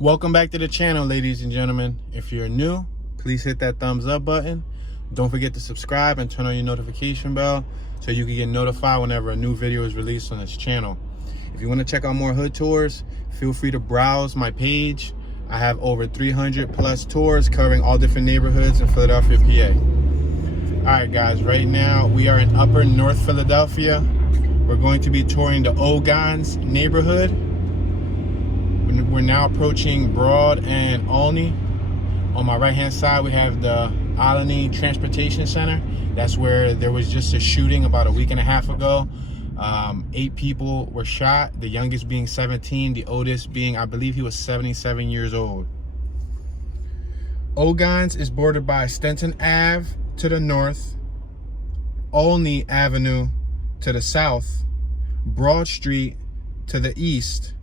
Welcome back to the channel, ladies and gentlemen. If you're new, please hit that thumbs up button. Don't forget to subscribe and turn on your notification bell so you can get notified whenever a new video is released on this channel. If you want to check out more hood tours, feel free to browse my page. I have over 300 plus tours covering all different neighborhoods in Philadelphia, PA. All right, guys, right now we are in Upper North Philadelphia. We're going to be touring the Ogontz neighborhood. We're now approaching Broad and Olney. On my right hand side, we have the Olney Transportation Center. That's where there was just a shooting about a week and a half ago. 8 people were shot, the youngest being 17, the oldest being, I believe he was 77 years old. Ogontz is bordered by Chelten Ave to the north, Olney Avenue to the south, Broad Street to the east,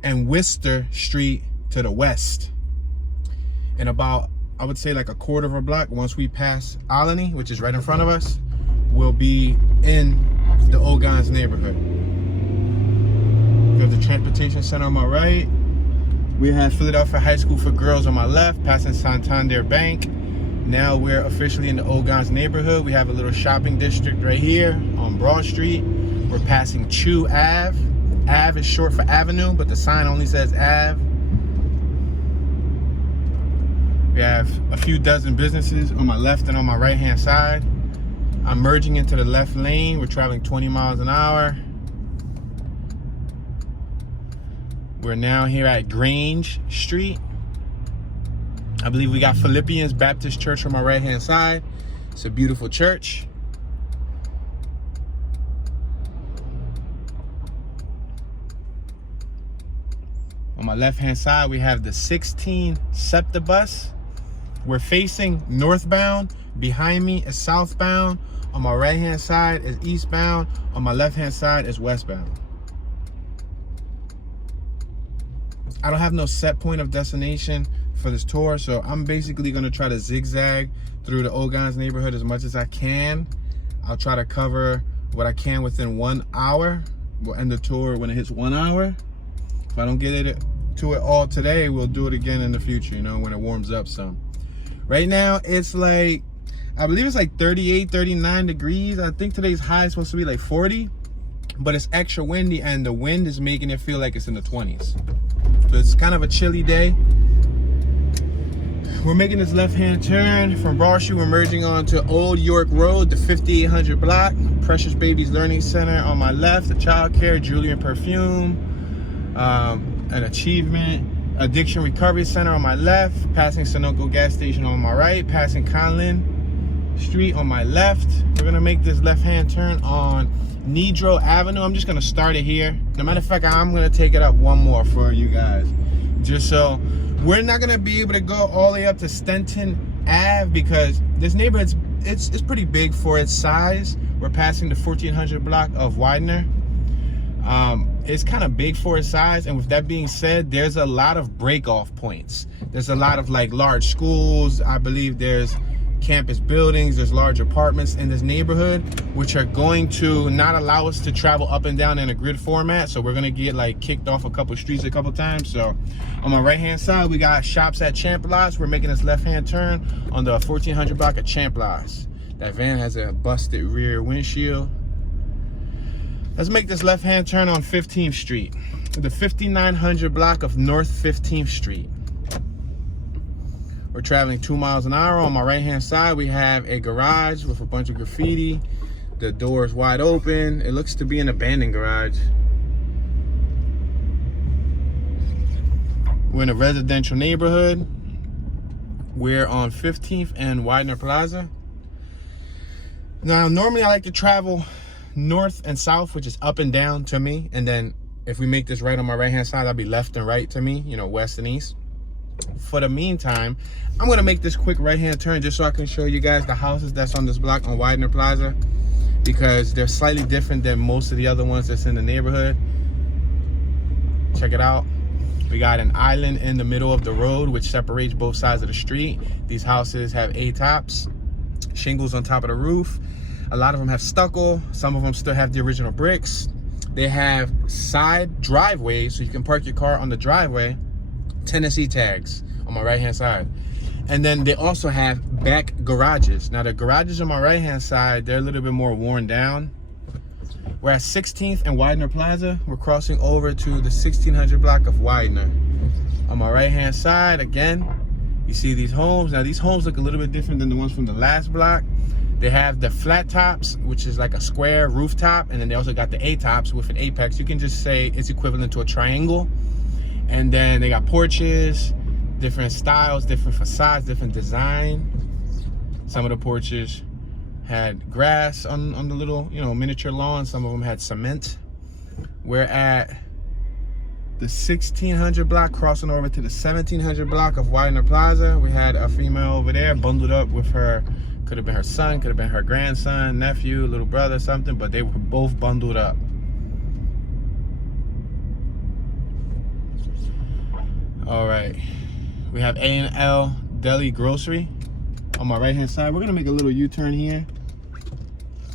and Wister Street to the west. And about, I would say, like a quarter of a block, once we pass Olney, which is right in front of us, we'll be in the Ogontz neighborhood. We have the Transportation Center on my right. We have Philadelphia High School for Girls on my left, passing Santander Bank. Now we're officially in the Ogontz neighborhood. We have a little shopping district right here on Broad Street. We're passing Chew Ave. Ave is short for avenue, but the sign only says Ave. We have a few dozen businesses on my left and on my right hand side. I'm merging into the left lane. We're traveling 20 miles an hour. We're now here at Grange Street. I believe we got Philippians Baptist Church on my right hand side. It's a beautiful church. On my left hand side, we have the 16 SEPTA bus. We're facing northbound. Behind me is southbound. On my right hand side is eastbound. On my left hand side is westbound. I don't have no set point of destination for this tour, so I'm basically gonna try to zigzag through the Ogontz neighborhood as much as I can. I'll try to cover what I can within 1 hour. We'll end the tour when it hits 1 hour. If I don't get to it all today, we'll do it again in the future, you know, when it warms up some. Right now, it's like, I believe it's like 38, 39 degrees. I think today's high is supposed to be like 40, but it's extra windy and the wind is making it feel like it's in the 20s. So it's kind of a chilly day. We're making this left-hand turn from Broad Street. We're merging onto Old York Road, the 5800 block. Precious Babies Learning Center on my left, the child care, jewelry and perfume, an achievement, addiction recovery center on my left, passing Sunoco gas station on my right, passing Conlin Street on my left. We're gonna make this left-hand turn on Nedro Avenue. I'm just gonna start it here. As a matter of fact, I'm gonna take it up one more for you guys. Just so, we're not gonna be able to go all the way up to Chelten Ave because this neighborhood, it's pretty big for its size. We're passing the 1400 block of Widener. It's kind of big for its size, and with that being said, there's a lot of break-off points. There's a lot of like large schools. I believe there's campus buildings, there's large apartments in this neighborhood, which are going to not allow us to travel up and down in a grid format. So we're gonna get like kicked off a couple streets a couple times. So on my right hand side, we got shops at Champlain's. We're making this left hand turn on the 1400 block of Champlain's. That van has a busted rear windshield. Let's make this left hand turn on 15th Street, the 5900 block of North 15th Street. We're traveling 2 miles an hour. On my right hand side, we have a garage with a bunch of graffiti. The door is wide open. It looks to be an abandoned garage. We're in a residential neighborhood. We're on 15th and Widener Plaza. Now, normally I like to travel north and south, which is up and down to me. And then if we make this right on my right hand side, that'll be left and right to me, you know, west and east. For the meantime, I'm gonna make this quick right hand turn just so I can show you guys the houses that's on this block on Widener Plaza, because they're slightly different than most of the other ones that's in the neighborhood. Check it out. We got an island in the middle of the road which separates both sides of the street. These houses have A-tops, shingles on top of the roof. A lot of them have stucco. Some of them still have the original bricks. They have side driveways, so you can park your car on the driveway Tennessee tags on my right hand side. And then they also have back garages. Now the garages on my right hand side, they're a little bit more worn down. We're at 16th and Widener Plaza. We're crossing over to the 1600 block of Widener. On my right hand side, again, you see these homes. Now these homes look a little bit different than the ones from the last block. They have the flat tops, which is like a square rooftop, and then they also got the A-tops with an apex. You can just say it's equivalent to a triangle. And then they got porches, different styles, different facades, different design. Some of the porches had grass on the little, you know, miniature lawn. Some of them had cement. We're at the 1600 block, crossing over to the 1700 block of Widener Plaza. We had a female over there bundled up with her, could have been her son, could have been her grandson, nephew, little brother, something, but they were both bundled up. All right, we have A&L Deli Grocery on my right hand side. We're gonna make a little U-turn here.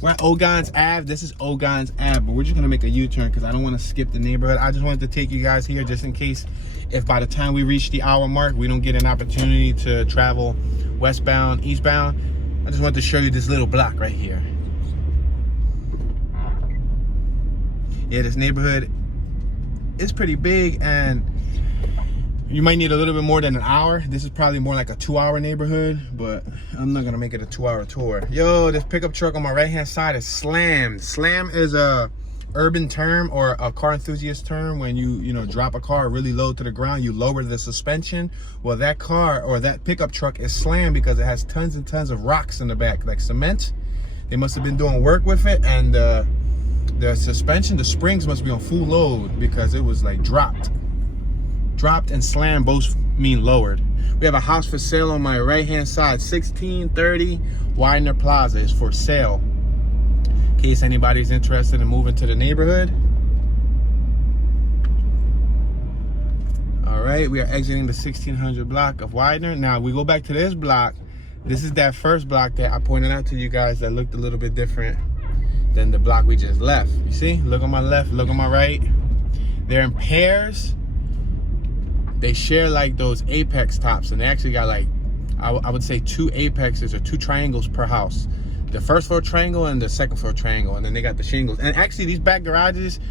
We're at Ogontz Ave. This is Ogontz Ave, but we're just gonna make a U-turn because I don't want to skip the neighborhood. I just wanted to take you guys here just in case if by the time we reach the hour mark, we don't get an opportunity to travel westbound, eastbound. I just wanted to show you this little block right here. Yeah, this neighborhood is pretty big and you might need a little bit more than an hour. This is probably more like a 2-hour neighborhood, but I'm not gonna make it a 2-hour tour. Yo, this pickup truck on my right-hand side is slammed. Slam is a urban term or a car enthusiast term. When you drop a car really low to the ground, you lower the suspension. Well, that car or that pickup truck is slammed because it has tons and tons of rocks in the back, like cement. They must have been doing work with it, and the suspension, the springs must be on full load because it was like dropped and slammed, both mean lowered. We have a house for sale on my right hand side. 1630 Widener Plaza is for sale, in case anybody's interested in moving to the neighborhood. All right, we are exiting the 1600 block of Widener. Now we go back to this block. This is that first block that I pointed out to you guys that looked a little bit different than the block we just left. You see, look on my left, look on my right. They're in pairs. They share like those apex tops, and they actually got like, I would say 2 apexes or 2 triangles per house. The first floor triangle and the second floor triangle, and then they got the shingles. And actually these back garages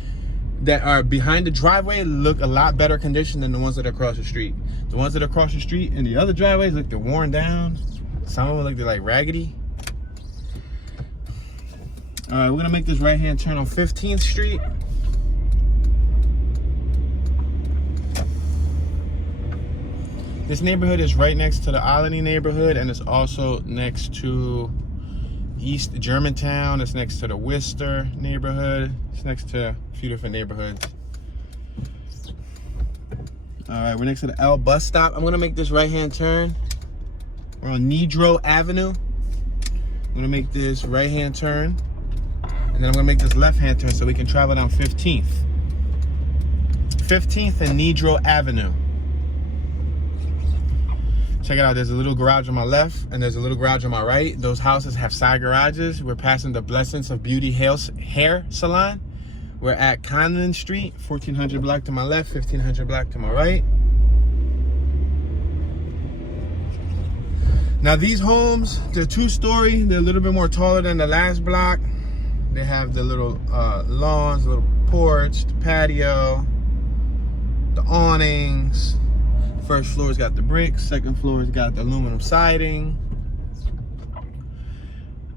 that are behind the driveway look a lot better condition than the ones that are across the street. The ones that are across the street and the other driveways look, they're worn down. Some of them look, they're like raggedy. All right, we're gonna make this right-hand turn on 15th Street. This neighborhood is right next to the Olney neighborhood, and it's also next to East Germantown. It's next to the Wister neighborhood. It's next to a few different neighborhoods. All right, we're next to the L bus stop. I'm gonna make this right-hand turn. We're on Nedro Avenue. I'm gonna make this right-hand turn, and then I'm gonna make this left-hand turn so we can travel down 15th. 15th and Nedro Avenue. Check it out, there's a little garage on my left and there's a little garage on my right. Those houses have side garages. We're passing the Blessings of Beauty Hair Salon. We're at Conlin Street, 1400 block to my left, 1500 block to my right. Now these homes, they're 2-story. They're a little bit more taller than the last block. They have the little lawns, the little porch, the patio, the awnings. First floor's got the bricks, second floor's got the aluminum siding.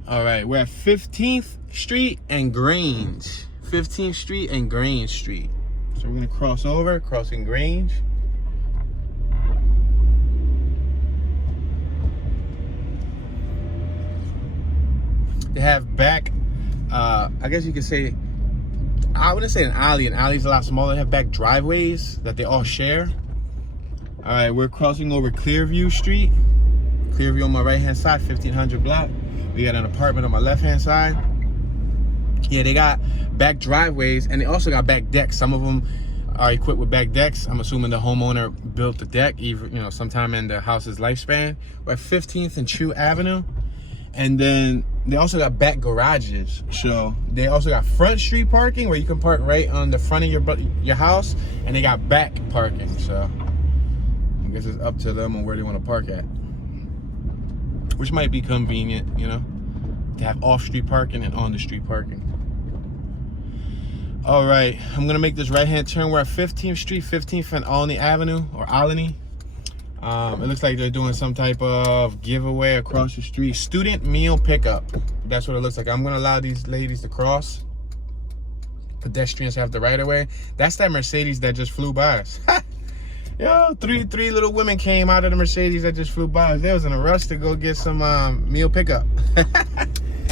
All right, we're at 15th Street and Grange. 15th Street and Grange Street. So we're gonna cross over, crossing Grange. They have back, I guess you could say, I wouldn't say an alley. An alley's a lot smaller. They have back driveways that they all share. All right, we're crossing over Clearview Street. Clearview on my right-hand side, 1500 block. We got an apartment on my left-hand side. Yeah, they got back driveways and they also got back decks. Some of them are equipped with back decks. I'm assuming the homeowner built the deck, even sometime in the house's lifespan. We're at 15th and Chew Avenue. And then they also got back garages. So they also got front street parking where you can park right on the front of your house, and they got back parking. So guess it's up to them on where they want to park at. Which might be convenient, you know, to have off-street parking and on-the-street parking. All right, I'm gonna make this right-hand turn. We're at 15th Street, 15th and Olney Avenue, or Olney. It looks like they're doing some type of giveaway across the street. Student meal pickup. That's what it looks like. I'm gonna allow these ladies to cross. Pedestrians have the right of way. That's that Mercedes that just flew by us. Yo, three little women came out of the Mercedes that just flew by us. They was in a rush to go get some meal pickup.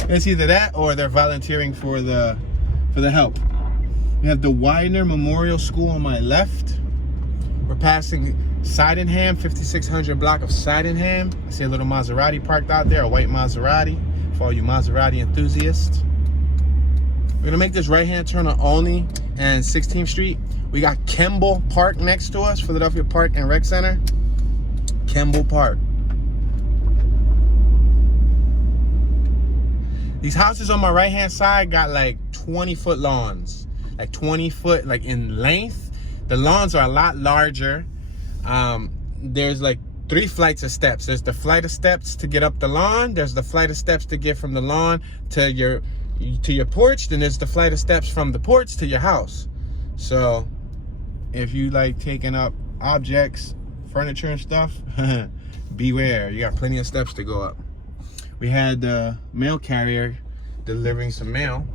It's either that or they're volunteering for the help. We have the Widener Memorial School on my left. We're passing Sydenham, 5600 block of Sydenham. I see a little Maserati parked out there, a white Maserati, for all you Maserati enthusiasts. We're gonna make this right-hand turn on Olney and 16th Street. We got Campbell Park next to us, Philadelphia Park and Rec Center. Campbell Park. These houses on my right-hand side got like 20-foot lawns, like 20 foot, like in length. The lawns are a lot larger. There's like 3 flights of steps. There's the flight of steps to get up the lawn. There's the flight of steps to get from the lawn to your porch. Then there's the flight of steps from the porch to your house. So if you like taking up objects, furniture and stuff, beware. You got plenty of steps to go up. We had the mail carrier delivering some mail.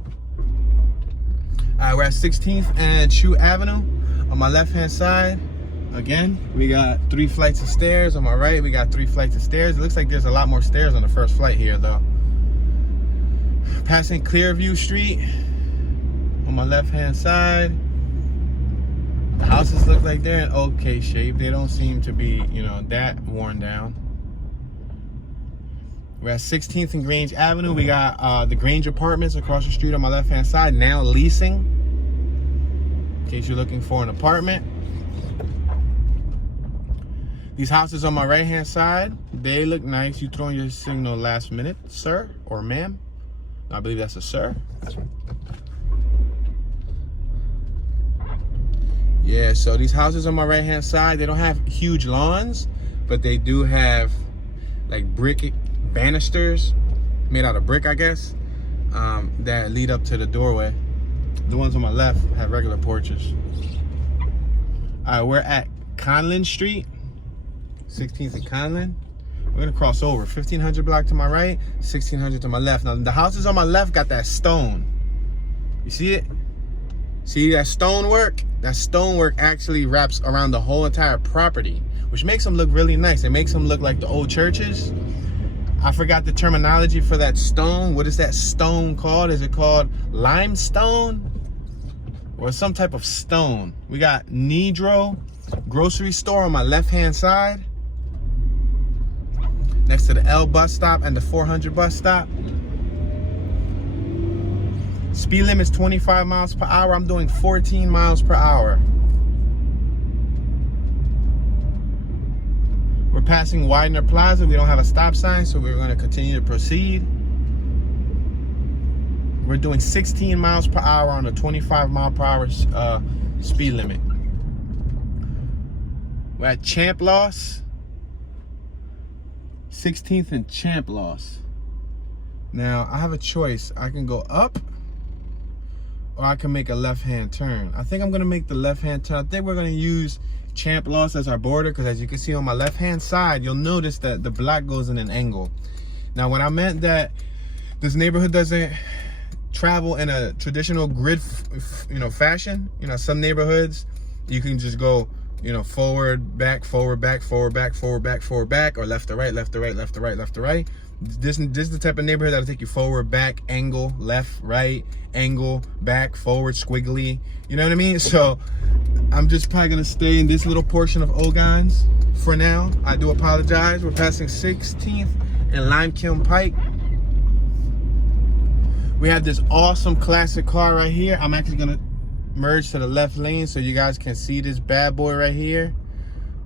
We're at 16th and Shoe Avenue. On my left-hand side, again, we got 3 flights of stairs. On my right, we got 3 flights of stairs. It looks like there's a lot more stairs on the first flight here, though. Passing Clearview Street on my left-hand side. The houses look like they're in okay shape. They don't seem to be, you know, that worn down. We're at 16th and Grange Avenue. We got the Grange Apartments across the street on my left-hand side, now leasing. In case you're looking for an apartment. These houses on my right-hand side, they look nice. You throw in your signal last minute, sir or ma'am. I believe that's a sir. Yeah, so these houses on my right-hand side, they don't have huge lawns, but they do have like brick banisters made out of brick, I guess, that lead up to the doorway. The ones on my left have regular porches. All right, we're at Conlin Street, 16th and Conlin. We're gonna cross over. 1500 block to my right, 1600 to my left. Now the houses on my left got that stone. You see it? See that stonework? That stonework actually wraps around the whole entire property, which makes them look really nice. It makes them look like the old churches. I forgot the terminology for that stone. What is that stone called? Is it called limestone? Or some type of stone? We got Nedro grocery store on my left-hand side, next to the L bus stop and the 400 bus stop. Speed limit is 25 miles per hour. I'm doing 14 miles per hour. We're passing Widener Plaza. We don't have a stop sign, so we're going to continue to proceed. We're doing 16 miles per hour on a 25 mile per hour speed limit. We're at Champ Loss, 16th and Champ Loss. Now I have a choice. I can go up or I can make a left-hand turn. I think I'm gonna make the left-hand turn. I think we're gonna use Champ Loss as our border, because as you can see on my left-hand side, you'll notice that the block goes in an angle. Now when I meant that this neighborhood doesn't travel in a traditional grid, fashion, some neighborhoods you can just go, forward, back, forward, back, forward, back, forward, back, forward, back, or left to right, left to right, left to right, left to right. This is the type of neighborhood that'll take you forward, back, angle, left, right, angle, back, forward, squiggly. You know what I mean? So I'm just probably gonna stay in this little portion of Ogontz for now. I do apologize. We're passing 16th and Limekiln Pike. We have this awesome classic car right here. I'm actually gonna merge to the left lane so you guys can see this bad boy right here.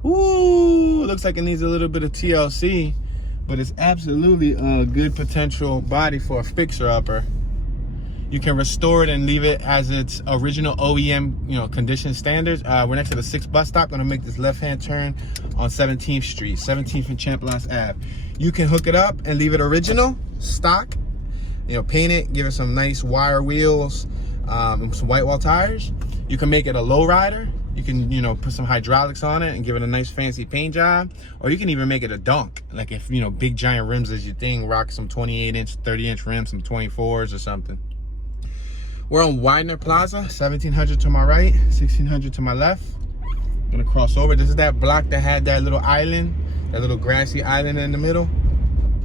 Ooh, looks like it needs a little bit of TLC, but it's absolutely a good potential body for a fixer-upper. you can restore it and leave it as its original OEM, you know, condition standards. We're next to the 6th bus stop. Gonna make this left-hand turn on 17th Street, 17th and Campbell Ave. You can hook it up and leave it original, stock, you know, paint it, give it some nice wire wheels, and some white wall tires. You can make it a lowrider. You can, you know, put some hydraulics on it and give it a nice fancy paint job. Or you can even make it a dunk. Like if, you know, big giant rims is your thing, rock some 28-inch, 30-inch rims, some 24s or something. We're on Widener Plaza, 1700 to my right, 1600 to my left. I'm gonna cross over. This is that block that had that little island, that little grassy island in the middle.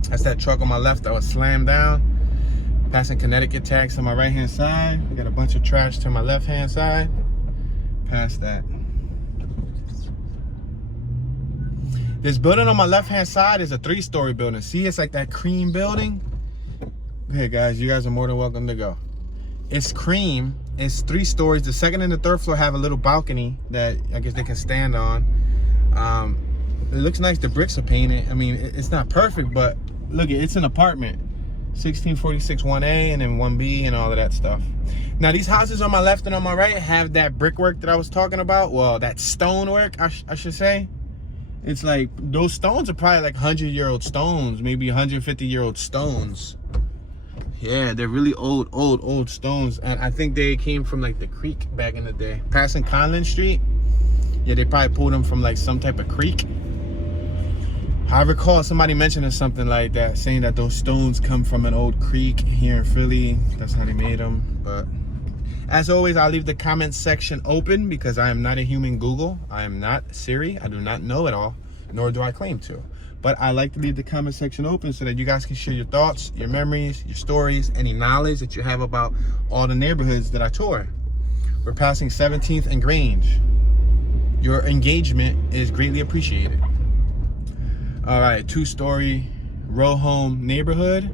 That's that truck on my left that was slammed down. Passing Connecticut tags to my right-hand side. We got a bunch of trash to my left-hand side. Past that. This building on my left-hand side is a 3-story building. See, it's like that cream building. Hey guys, you guys are more than welcome to go. It's cream. It's 3 stories. The 2nd and the 3rd floor have a little balcony that I guess they can stand on. It looks nice. The bricks are painted. I mean, it's not perfect, but look, it's an apartment. 1646 1A and then 1B and all of that stuff. Now these houses on my left and on my right have that brickwork that I was talking about. Well, that stonework, I should say. It's like, those stones are probably like 100-year-old stones, maybe 150-year-old stones. Yeah, they're really old stones. And I think they came from like the creek back in the day. Passing Conlin Street. Yeah, they probably pulled them from like some type of creek. I recall somebody mentioning something like that, saying that those stones come from an old creek here in Philly. That's how they made them. But as always, I'll leave the comment section open because I am not a human Google. I am not Siri. I do not know it all, nor do I claim to. But I like to leave the comment section open so that you guys can share your thoughts, your memories, your stories, any knowledge that you have about all the neighborhoods that I tour. We're passing 17th and Grange. Your engagement is greatly appreciated. All right, 2-story row home neighborhood.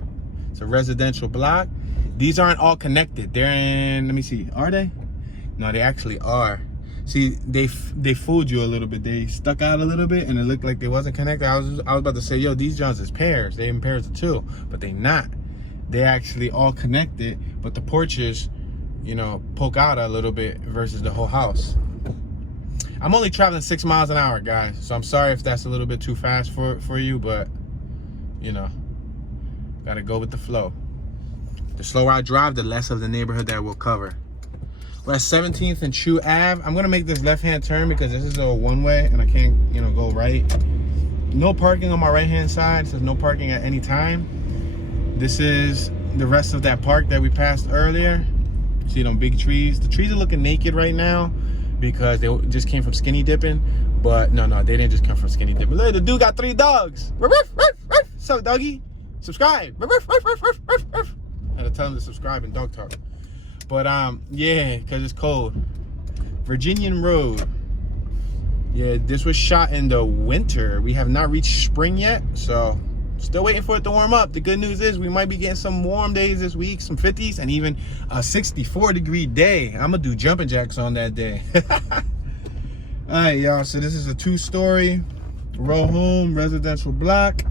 It's a residential block. These aren't all connected. They're in, let me see, are they? No, they actually are. See, they fooled you a little bit. They stuck out a little bit and it looked like they wasn't connected. I was about to say, yo, these Johns is pairs. They in pairs of 2, but they not. They actually all connected, but the porches, you know, poke out a little bit versus the whole house. I'm only traveling 6 miles an hour, guys, so I'm sorry if that's a little bit too fast for you, but, you know, gotta go with the flow. The slower I drive, the less of the neighborhood that we'll cover. We're at 17th and Chew Ave. I'm gonna make this left-hand turn because this is a one-way and I can't, you know, go right. No parking on my right-hand side. It says no parking at any time. This is the rest of that park that we passed earlier. See them big trees? The trees are looking naked right now because they just came from skinny dipping. But no, they didn't just come from skinny dipping. Look, the dude got 3 dogs. So, doggy, subscribe. I had to tell him to subscribe and dog talk. But yeah, because it's cold. Virginian Road. Yeah, this was shot in the winter. We have not reached spring yet, so still waiting for it to warm up. The good news is we might be getting some warm days this week, some 50s and even a 64-degree day. I'm gonna do jumping jacks on that day. All right, y'all, so this is a 2-story row home residential block.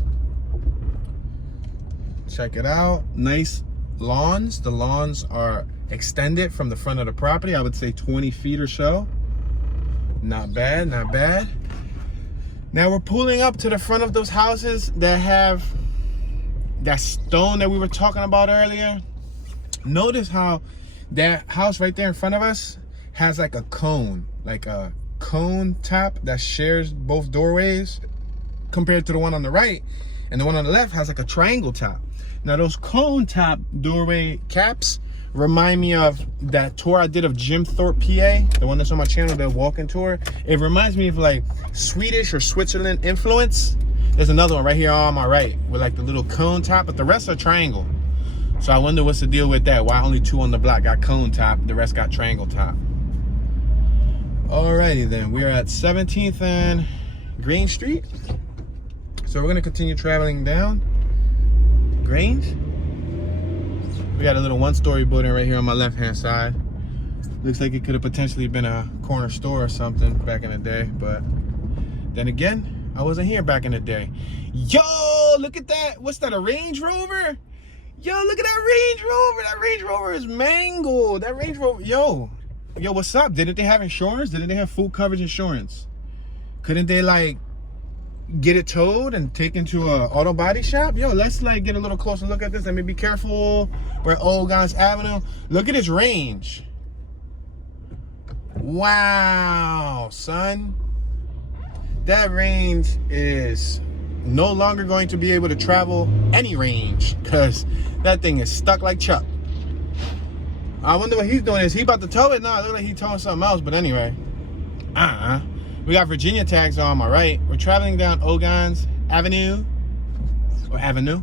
Check it out. Nice lawns. The lawns are extended from the front of the property. I would say 20 feet or so. Not bad, not bad. Now we're pulling up to the front of those houses that have that stone that we were talking about earlier. Notice how that house right there in front of us has like a cone top that shares both doorways compared to the one on the right, and the one on the left has like a triangle top. Now those cone top doorway caps remind me of that tour I did of Jim Thorpe, PA, the one that's on my channel, the walking tour. It reminds me of like Swedish or Switzerland influence. There's another one right here on my right with like the little cone top, but the rest are triangle. So I wonder what's the deal with that. Why only 2 on the block got cone top, the rest got triangle top. Alrighty then, we are at 17th and Grange Street. So we're gonna continue traveling down Grange. We got a little 1-story building right here on my left-hand side. Looks like it could have potentially been a corner store or something back in the day, but then again, I wasn't here back in the day. Yo, look at that. What's that, a Range Rover? Yo, look at that Range Rover. That Range Rover is mangled. That Range Rover, yo, what's up? Didn't they have insurance? Didn't they have full coverage insurance? Couldn't they like get it towed and taken to a auto body shop? Yo, let's like get a little closer look at this. Let me be careful. We're at Ogontz Avenue. Look at his range. Wow, son. That range is no longer going to be able to travel any range because that thing is stuck like Chuck. I wonder what he's doing. Is he about to tow it? No, it looks like he's towing something else. But anyway, we got Virginia tags on my right. We're traveling down Ogontz Avenue or Avenue.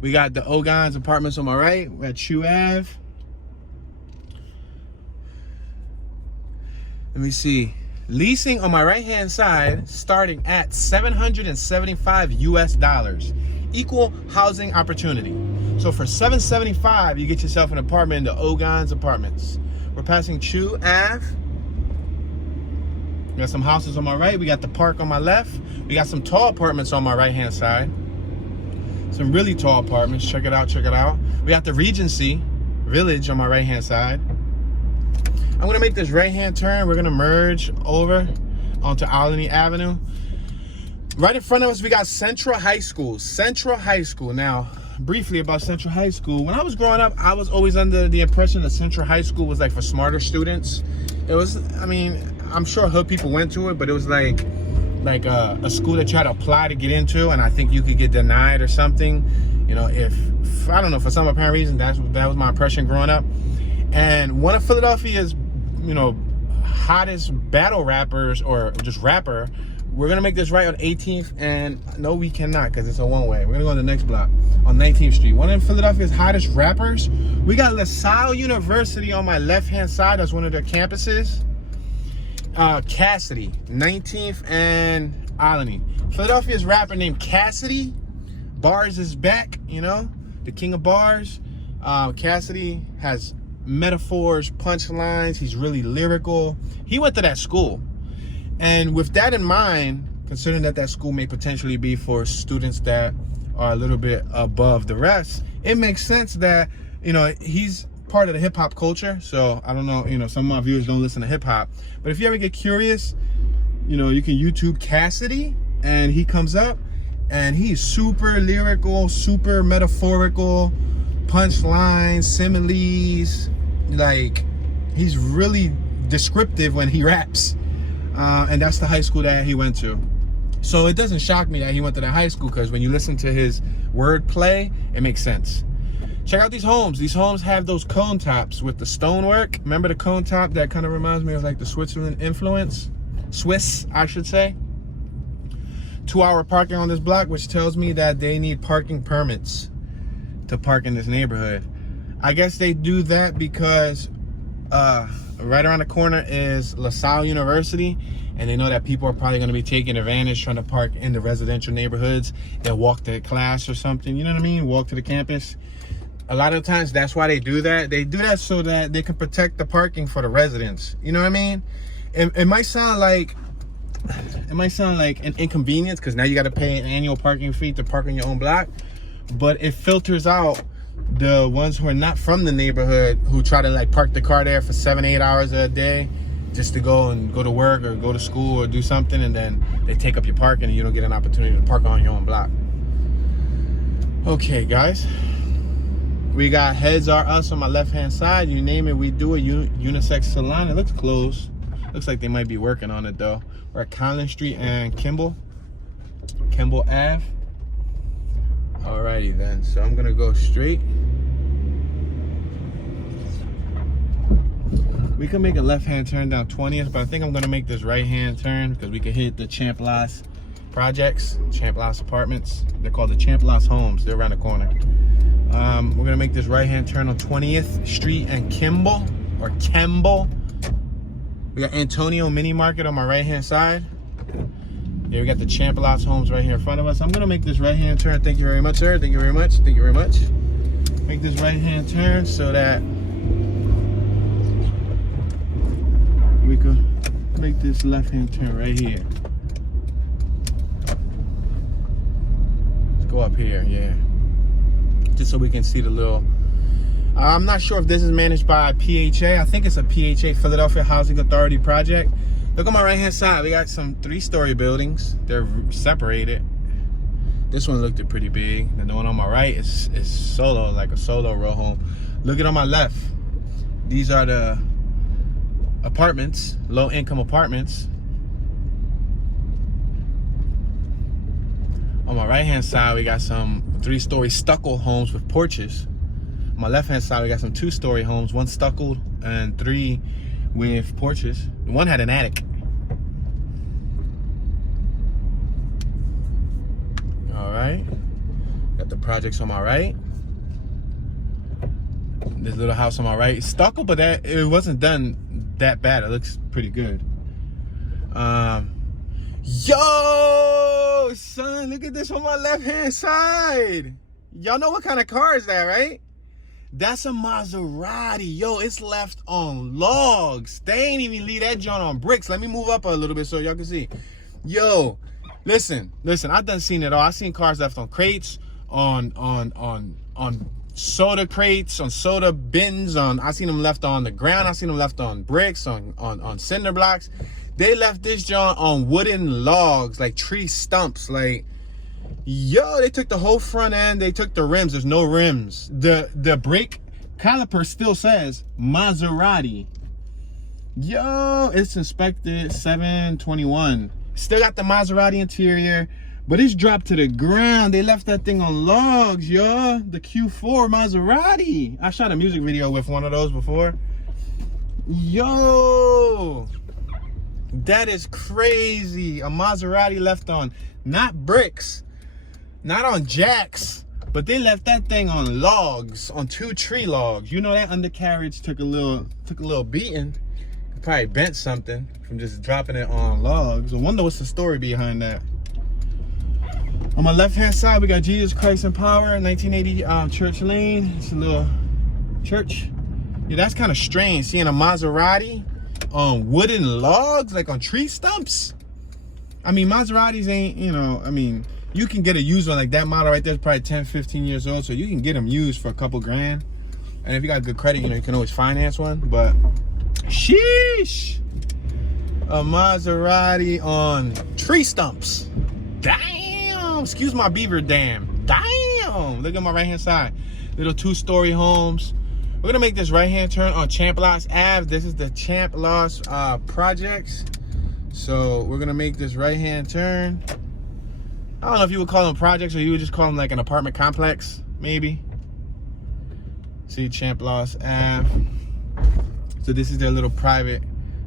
We got the Ogontz apartments on my right. We're at Chew Ave. Let me see. Leasing on my right hand side starting at $775 US, equal housing opportunity. So for $775, you get yourself an apartment in the Ogontz apartments. We're passing Chew Ave. We got some houses on my right. We got the park on my left. We got some tall apartments on my right hand side. Some really tall apartments. Check it out, check it out. We got the Regency Village on my right hand side. I'm gonna make this right-hand turn. We're gonna merge over onto Olney Avenue. Right in front of us, we got Central High School. Central High School. Now, briefly about Central High School. When I was growing up, I was always under the impression that Central High School was like for smarter students. It was, I mean, I'm sure hood people went to it, but it was like a school that you had to apply to get into, and I think you could get denied or something. You know, if I don't know, for some apparent reason, that was my impression growing up. And one of Philadelphia's, you know, hottest battle rappers or just rapper, we're gonna make this right on 18th, and no, we cannot because it's a one-way. We're gonna go on the next block on 19th Street. One of Philadelphia's hottest rappers. We got LaSalle University on my left-hand side. That's one of their campuses. Cassidy, 19th and Olney. Philadelphia's rapper named Cassidy. Bars is back, you know, the king of bars. Cassidy has metaphors, punchlines. He's really lyrical. He went to that school, and with that in mind, considering that school may potentially be for students that are a little bit above the rest, it makes sense that, you know, he's part of the hip-hop culture. So I don't know, you know, some of my viewers don't listen to hip-hop, but if you ever get curious, you know, you can YouTube Cassidy and he comes up, and he's super lyrical, super metaphorical, punchlines, similes. Like, he's really descriptive when he raps, and that's the high school that he went to. So it doesn't shock me that he went to that high school, because when you listen to his wordplay, it makes sense. Check out these homes. These homes have those cone tops with the stonework. Remember the cone top? That kind of reminds me of like the Switzerland influence. Swiss, I should say. 2-hour parking on this block, which tells me that they need parking permits to park in this neighborhood. I guess they do that because right around the corner is LaSalle University, and they know that people are probably going to be taking advantage, trying to park in the residential neighborhoods and walk to class or something. You know what I mean? Walk to the campus. A lot of times, that's why they do that. They do that so that they can protect the parking for the residents. You know what I mean? It might sound like an inconvenience, because now you got to pay an annual parking fee to park on your own block, but it filters out the ones who are not from the neighborhood, who try to like park the car there for 7-8 hours a day just to go to work or go to school or do something, and then they take up your parking and you don't get an opportunity to park on your own block. Okay, guys, we got Heads Are Us on my left hand side. You name it, we do it. Unisex salon. It looks closed. Looks like they might be working on it though. We're at Collins Street and Campbell Ave. Alrighty then, so I'm gonna go straight. We can make a left-hand turn down 20th, but I think I'm gonna make this right-hand turn because we can hit the Champlas projects, Champlas apartments. They're called the Champlas homes. They're around the corner. We're gonna make this right-hand turn on 20th Street and Campbell. We got Antonio Mini Market on my right-hand side. Yeah, we got the Champlas homes right here in front of us. I'm gonna make this right-hand turn. Thank you very much, sir. Thank you very much. Thank you very much. Make this right-hand turn so that we could make this left-hand turn right here. Let's go up here, yeah. it so we can see the little. I'm not sure if this is managed by PHA. I think it's a PHA, Philadelphia Housing Authority project. Look on my right hand side. We got some 3-story buildings. They're separated. This one looked pretty big. And the one on my right is solo, like a solo row home. Look at on my left. These are the apartments, low income apartments. On my right hand side, we got some 3-story stucco homes with porches. On my left hand side, we got some 2-story homes, 1 stuccoed and 3 with porches. One had an attic. All right, got the projects on my right. This little house on my right, it's stucco, but it wasn't done that bad. It looks pretty good. Yo, son, look at this on my left hand side. Y'all know what kind of car is that, right? That's a Maserati. Yo, it's left on logs. They ain't even leave that joint on bricks. Let me move up a little bit so y'all can see. Yo, listen, I done seen it all. I seen cars left on crates, on soda crates, on soda bins, I seen them left on the ground. I seen them left on bricks, on cinder blocks. They left this joint on wooden logs, like tree stumps. Like, yo, they took the whole front end. They took the rims. There's no rims. The brake caliper still says Maserati. Yo, it's inspected 721. Still got the Maserati interior, but it's dropped to the ground. They left that thing on logs, yo. The Q4 Maserati. I shot a music video with one of those before. Yo, that is crazy. A Maserati left on, not bricks, not on jacks, but they left that thing on logs, on 2 tree logs. You know that undercarriage took a little beating. Probably bent something from just dropping it on logs. I wonder what's the story behind that. On my left hand side, we got Jesus Christ in Power, 1980 Church Lane. It's a little church. Yeah, that's kind of strange, seeing a Maserati on wooden logs, like on tree stumps. I mean, Maseratis ain't, you know, I mean, you can get a used one. Like that model right there is probably 10, 15 years old, so you can get them used for a couple grand. And if you got good credit, you know, you can always finance one. But sheesh, a Maserati on tree stumps. Damn, excuse my beaver dam. Damn, look at my right hand side. Little 2-story homes. We're gonna make this right hand turn on Campbell Ave. This is the Campbell projects. So we're gonna make this right hand turn. I don't know if you would call them projects or you would just call them like an apartment complex, maybe. See, Campbell Ave. So this is their little private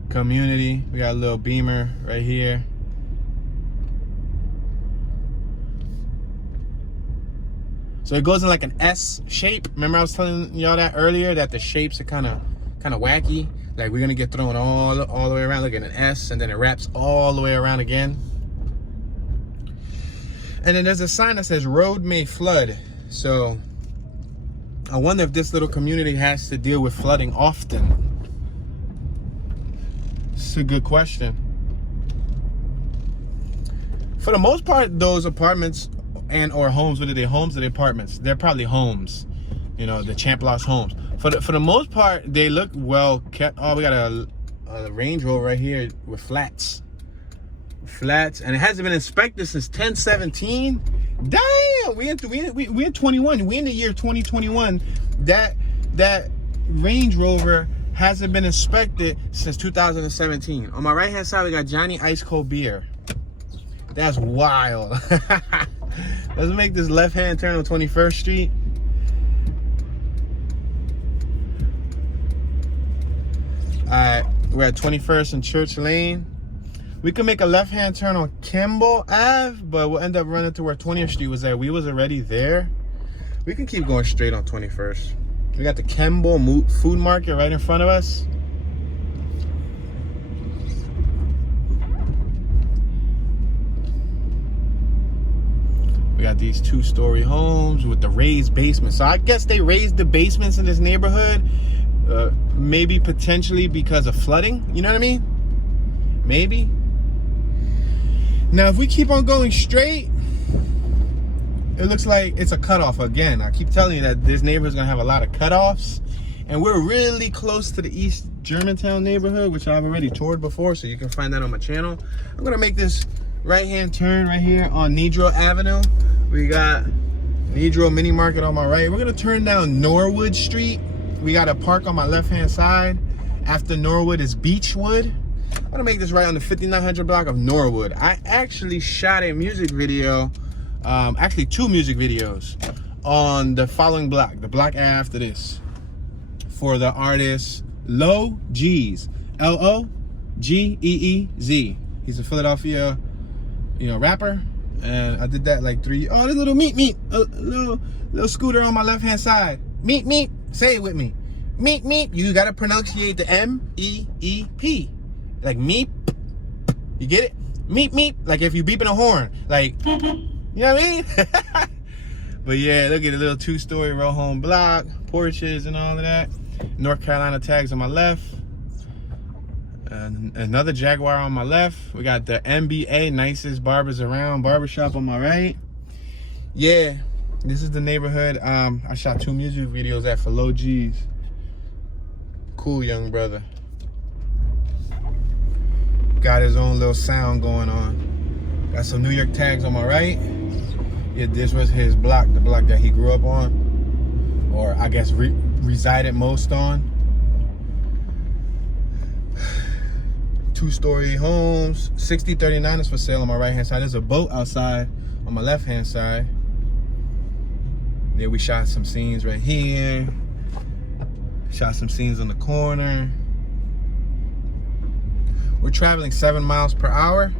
community. We got a little Beamer right here. So it goes in like an S shape. Remember I was telling y'all that earlier, that the shapes are kind of wacky. Like we're gonna get thrown all the way around. Look at an S, and then it wraps all the way around again. And then there's a sign that says road may flood. So I wonder if this little community has to deal with flooding often. It's a good question. For the most part, those apartments and or homes, whether they're homes or they're apartments, they're probably homes. You know, the Champlos homes. For the most part, they look well kept. Oh, we got a Range Rover right here with flats. And it hasn't been inspected since 10/17. Damn, we in 21. We in the year 2021. That Range Rover hasn't been inspected since 2017. On my right hand side, we got Johnny Ice Cold Beer. That's wild. Let's make this left hand turn on 21st Street. Alright, we're at 21st and Church Lane. We can make a left hand turn on Campbell Ave, but we'll end up running to where 20th Street was at. We was already there. We can keep going straight on 21st. We got the Campbell Food Market right in front of us. We got these 2-story homes with the raised basement. So I guess they raised the basements in this neighborhood. Maybe potentially because of flooding. You know what I mean? Maybe. Now, if we keep on going straight, it looks like it's a cutoff again. I keep telling you that this neighborhood's gonna have a lot of cutoffs, and we're really close to the East Germantown neighborhood, which I've already toured before, so you can find that on my channel. I'm gonna make this right-hand turn right here on Nedro Avenue. We got Nedro Mini Market on my right. We're gonna turn down Norwood Street. We got a park on my left-hand side. After Norwood is Beechwood. I'm gonna make this right on the 5900 block of Norwood. I actually shot a music video, actually 2 music videos on the following block, the block after this, for the artist Logeez, L-O-G-E-E-Z. He's a Philadelphia, rapper. And I did that like 3. Oh, this little meet, a little scooter on my left-hand side. Meet, say it with me. Meet. You gotta pronunciate the M-E-E-P. Like meep. You get it? Meep. Like if you beeping a horn. Like, you know what I mean? But yeah, look at the little 2-story row home block, porches and all of that. North Carolina tags on my left. Another Jaguar on my left. We got the NBA nicest barbers around barbershop on my right. Yeah, this is the neighborhood I shot 2 music videos at for Logeez. Cool young brother. Got his own little sound going on. Got some New York tags on my right. Yeah, this was his block, the block that he grew up on, or I guess resided most on. 2-story homes. 6039 is for sale on my right-hand side. There's a boat outside on my left-hand side. Yeah, we shot some scenes right here. Shot some scenes on the corner. We're traveling 7 miles per hour.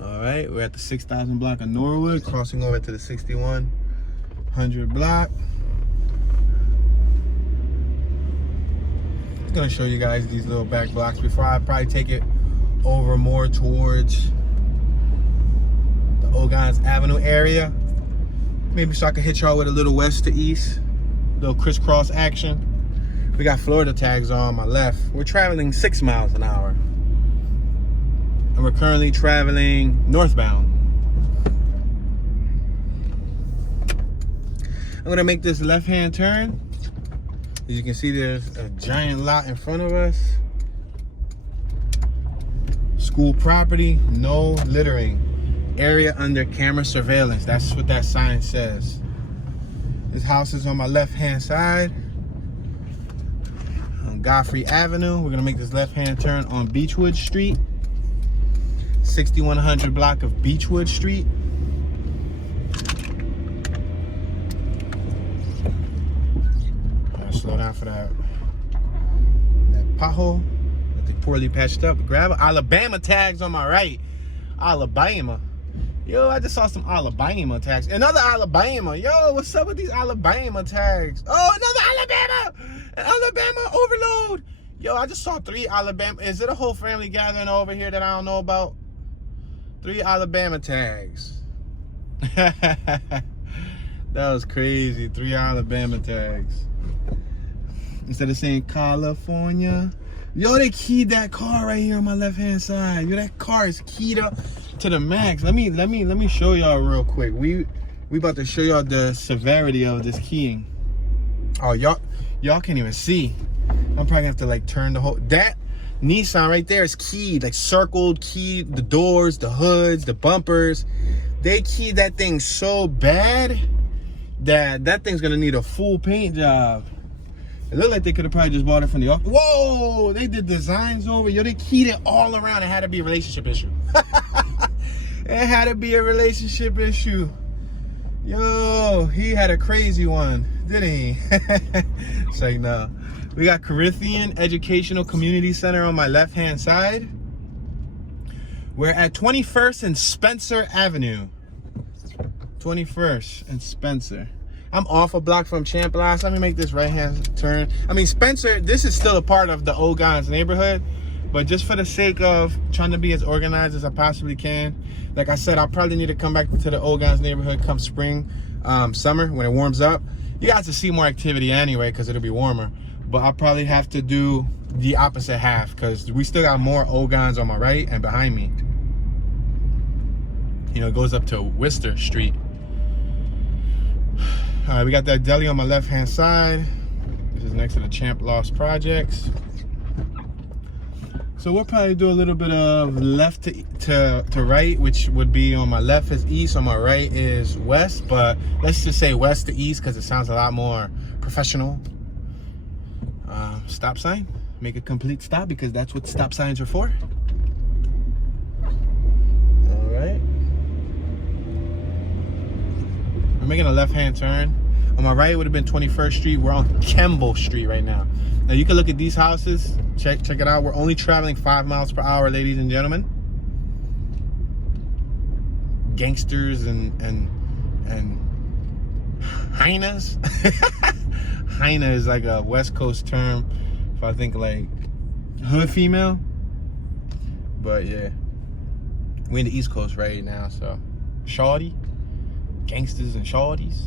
All right, we're at the 6000 block of Norwood, crossing over to the 6100 block. I'm gonna show you guys these little back blocks before I probably take it over more towards the Ogontz Avenue area. Maybe so I can hit y'all with a little west to east, little crisscross action. We got Florida tags on my left. We're traveling 6 miles an hour. And we're currently traveling northbound. I'm gonna make this left-hand turn. As you can see, there's a giant lot in front of us. School property, no littering. Area under camera surveillance. That's what that sign says. This house is on my left-hand side. On Godfrey Avenue. We're gonna make this left-hand turn on Beechwood Street. 6100 block of Beechwood Street. Slow down for that pothole that they poorly patched up. Grab Alabama tags on my right. Alabama. Yo, I just saw some Alabama tags. Another Alabama. Yo, what's up with these Alabama tags? Oh, another Alabama. An Alabama overload. Yo, I just saw 3 Alabama. Is it a whole family gathering over here that I don't know about? 3 Alabama tags. That was crazy. 3 Alabama tags. Instead of saying California. Yo, they keyed that car right here on my left-hand side. Yo, that car is keyed up to the max. Let me show y'all real quick. We about to show y'all the severity of this keying. Oh, y'all can't even see. I'm probably gonna have to like turn the whole, that Nissan right there is keyed, like circled, keyed the doors, the hoods, the bumpers. They keyed that thing so bad that thing's gonna need a full paint job. It looked like they could have probably just bought it from the office. Whoa, they did designs over. Yo, they keyed it all around. It had to be a relationship issue. It had to be a relationship issue. Yo, he had a crazy one, didn't he? It's like, no. We got Corinthian Educational Community Center on my left-hand side. We're at 21st and Spencer Avenue. 21st and Spencer. I'm off a block from Champ Blast. Let me make this right-hand turn. I mean, Spencer, this is still a part of the Ogontz neighborhood, but just for the sake of trying to be as organized as I possibly can, like I said, I'll probably need to come back to the Ogontz neighborhood come spring, summer, when it warms up. You guys will see more activity anyway, because it'll be warmer. but I'll probably have to do the opposite half because we still got more Ogontz on my right and behind me. You know, it goes up to Wister Street. All right, we got that deli on my left-hand side. This is next to the Champ Lost Projects. So we'll probably do a little bit of left to right, which would be on my left is east, on my right is west, but let's just say west to east because it sounds a lot more professional. Stop sign, make a complete stop because that's what stop signs are for. All right. We're making a left-hand turn. On my right, it would have been 21st Street. We're on Campbell Street right now. Now you can look at these houses. Check it out. We're only traveling 5 miles per hour, ladies and gentlemen. Gangsters and hyenas. Hyena is like a West Coast term. If I think like hood female. But yeah, we're in the East Coast right now, so shawty, gangsters and shawties.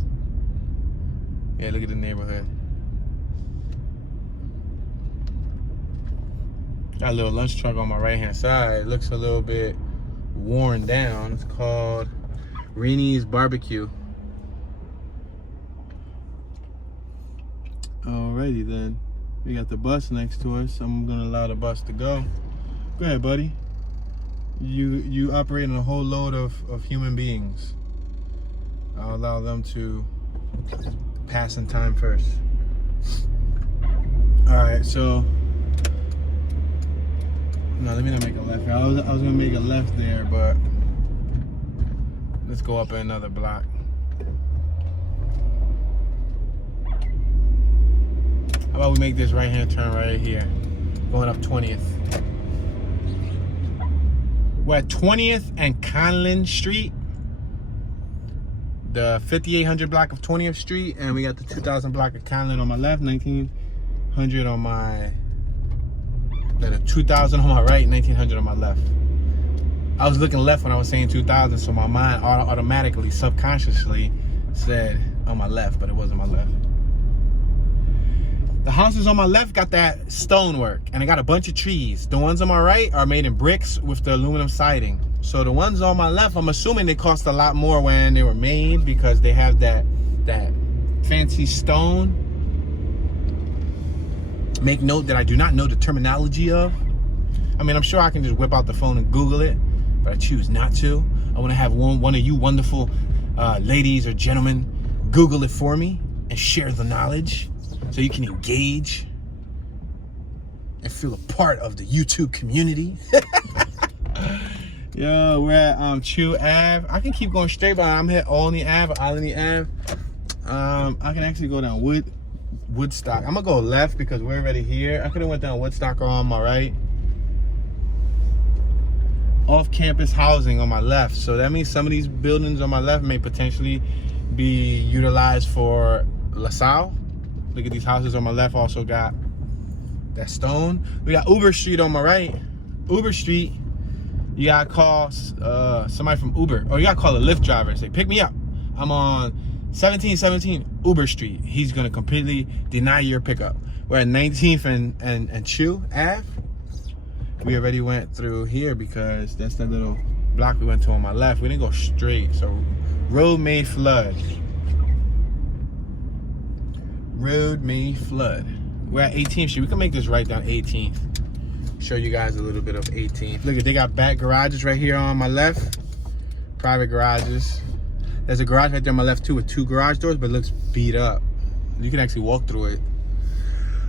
Yeah, look at the neighborhood. Got a little lunch truck on my right hand side. It looks a little bit worn down. It's called Rainy's Barbecue. Alrighty then. We got the bus next to us. I'm gonna allow the bus to go. Go ahead, buddy. You operate on a whole load of human beings. I'll allow them to pass in time first. Alright, so no, let me not make a left here. I was gonna make a left there, but let's go up another block. How about we make this right hand turn right here, going up 20th. We're at 20th and Conlin Street, the 5800 block of 20th Street, and we got the 2000 block of Conlin on my left, 1900 on my, the 2000 on my right, 1900 on my left. I was looking left when I was saying 2000, so my mind automatically, subconsciously said on my left, but it wasn't my left. The houses on my left got that stonework, and I got a bunch of trees. The ones on my right are made in bricks with the aluminum siding. So the ones on my left, I'm assuming they cost a lot more when they were made because they have that fancy stone. Make note that I do not know the terminology of. I mean, I'm sure I can just whip out the phone and Google it, but I choose not to. I want to have one of you wonderful ladies or gentlemen Google it for me and share the knowledge, so you can engage and feel a part of the YouTube community. Yo, we're at Chew Ave. I can keep going straight, but I'm at Olney Ave. I can actually go down Woodstock. I'm gonna go left because we're already here. I could have went down Woodstock on my right. Off-campus housing on my left. So that means some of these buildings on my left may potentially be utilized for LaSalle. Look at these houses on my left, also got that stone. We got Uber Street on my right. Uber Street, you gotta call somebody from Uber, or you gotta call a Lyft driver and say, pick me up. I'm on 1717 Uber Street. He's gonna completely deny your pickup. We're at 19th and Chew Ave. We already went through here because that's the little block we went to on my left. We didn't go straight, so road may flood. Road may flood. We're at 18th Street. We can make this right down 18th. Show you guys a little bit of 18th. Look, they got back garages right here on my left. Private garages. There's a garage right there on my left too with 2 garage doors, but it looks beat up. You can actually walk through it.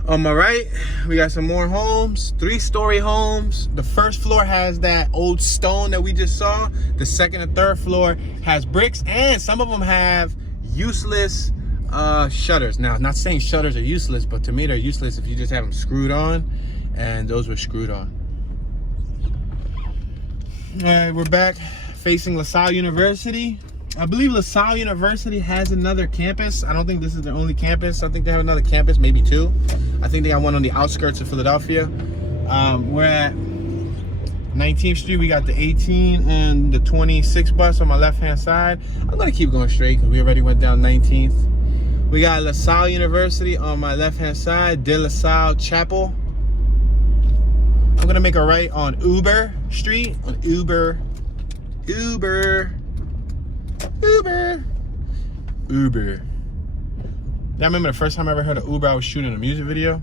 On my right, we got some more homes, 3-story homes. The first floor has that old stone that we just saw. The second and third floor has bricks, and some of them have useless shutters. Now, not saying shutters are useless, but to me they're useless if you just have them screwed on, and those were screwed on. All right, we're back facing LaSalle University. I believe LaSalle University has another campus. I don't think this is their only campus. I think they have another campus, maybe 2. I think they got one on the outskirts of Philadelphia. We're at 19th Street. We got the 18 and the 26 bus on my left-hand side. I'm gonna keep going straight because we already went down 19th. We got La Salle University on my left-hand side, De La Salle Chapel. I'm gonna make a right on Uber Street, on Uber. Yeah, I remember the first time I ever heard of Uber, I was shooting a music video.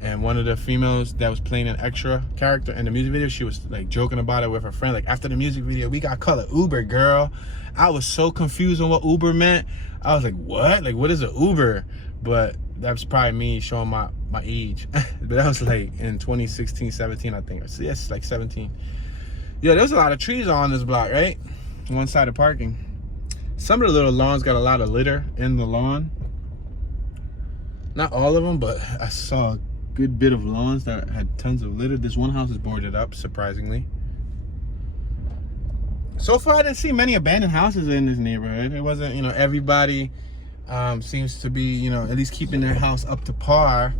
And one of the females that was playing an extra character in the music video, she was like joking about it with her friend. Like, after the music video, we got called Uber, girl. I was so confused on what Uber meant. I was like, what? Like, what is an Uber? But that was probably me showing my age. But that was like in 2016, 17, I think. So yes, like 17. Yeah, there's a lot of trees on this block, right? One side of parking. Some of the little lawns got a lot of litter in the lawn. Not all of them, but I saw a good bit of lawns that had tons of litter. This one house is boarded up, surprisingly. So far, I didn't see many abandoned houses in this neighborhood. It wasn't, you know, everybody seems to be, you know, at least keeping their house up to par.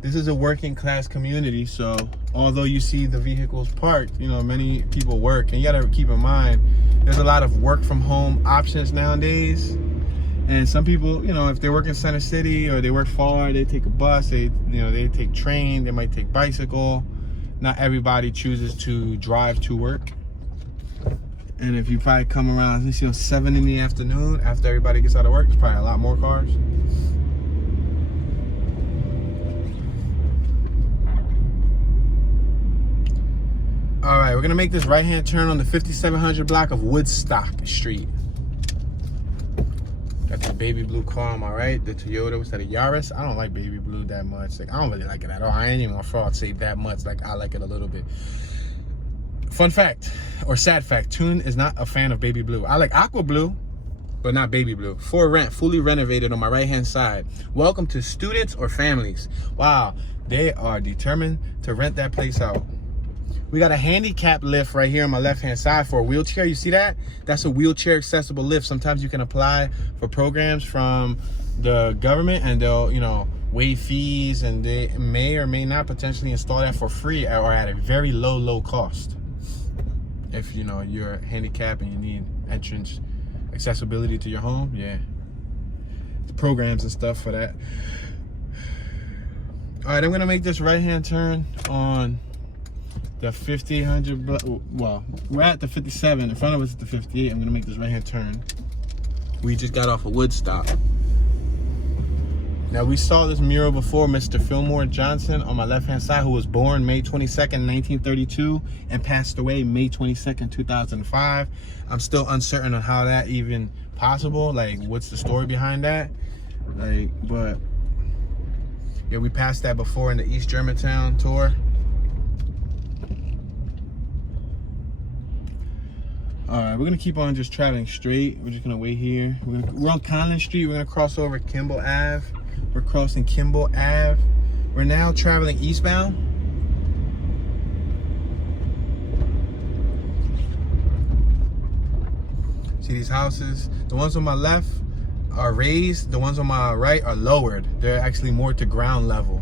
This is a working class community, so although you see the vehicles parked, you know, many people work. And you gotta keep in mind, there's a lot of work from home options nowadays. And some people, you know, if they work in Center City or they work far, they take a bus, they take train, they might take bicycle. Not everybody chooses to drive to work. And if you probably come around, you know, 7 in the afternoon after everybody gets out of work, there's probably a lot more cars. All right, we're gonna make this right-hand turn on the 5700 block of Woodstock Street. Got the baby blue car on my right, the Toyota. Was that a Yaris? I don't like baby blue that much. Like, I don't really like it at all. I ain't even gonna fraud say that much. Like, I like it a little bit. Fun fact, or sad fact, Toon is not a fan of baby blue. I like aqua blue, but not baby blue. For rent, fully renovated on my right-hand side. Welcome to students or families. Wow, they are determined to rent that place out. We got a handicap lift right here on my left-hand side for a wheelchair. You see that? That's a wheelchair accessible lift. Sometimes you can apply for programs from the government and they'll, you know, waive fees, and they may or may not potentially install that for free or at a very low cost. If, you know, you're handicapped and you need entrance accessibility to your home, yeah. The programs and stuff for that. All right, I'm gonna make this right-hand turn on the 5800, well, we're at the 57. In front of us is the 58. I'm gonna make this right-hand turn. We just got off of Woodstock. Now, we saw this mural before, Mr. Fillmore Johnson on my left-hand side, who was born May 22nd, 1932, and passed away May 22nd, 2005. I'm still uncertain on how that even possible. Like, what's the story behind that? Like, but yeah, we passed that before in the East Germantown tour. All right, we're gonna keep on just traveling straight. We're just gonna wait here. We're on Collins Street. We're gonna cross over Campbell Ave. We're crossing Campbell Ave. We're now traveling eastbound. See these houses? The ones on my left are raised. The ones on my right are lowered. They're actually more to ground level.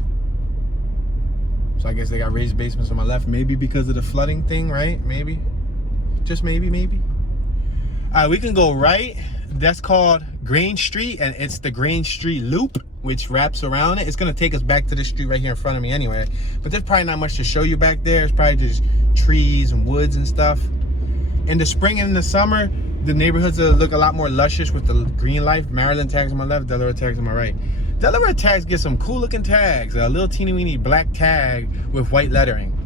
So I guess they got raised basements on my left. Maybe because of the flooding thing, right? Maybe. Just maybe. All right, we can go right. That's called Grange Street, and it's the Grange Street Loop, which wraps around it. It's gonna take us back to this street right here in front of me anyway. But there's probably not much to show you back there. It's probably just trees and woods and stuff. In the spring and in the summer, the neighborhoods look a lot more luscious with the green life. Maryland tags on my left, Delaware tags on my right. Delaware tags get some cool looking tags. A little teeny weeny black tag with white lettering.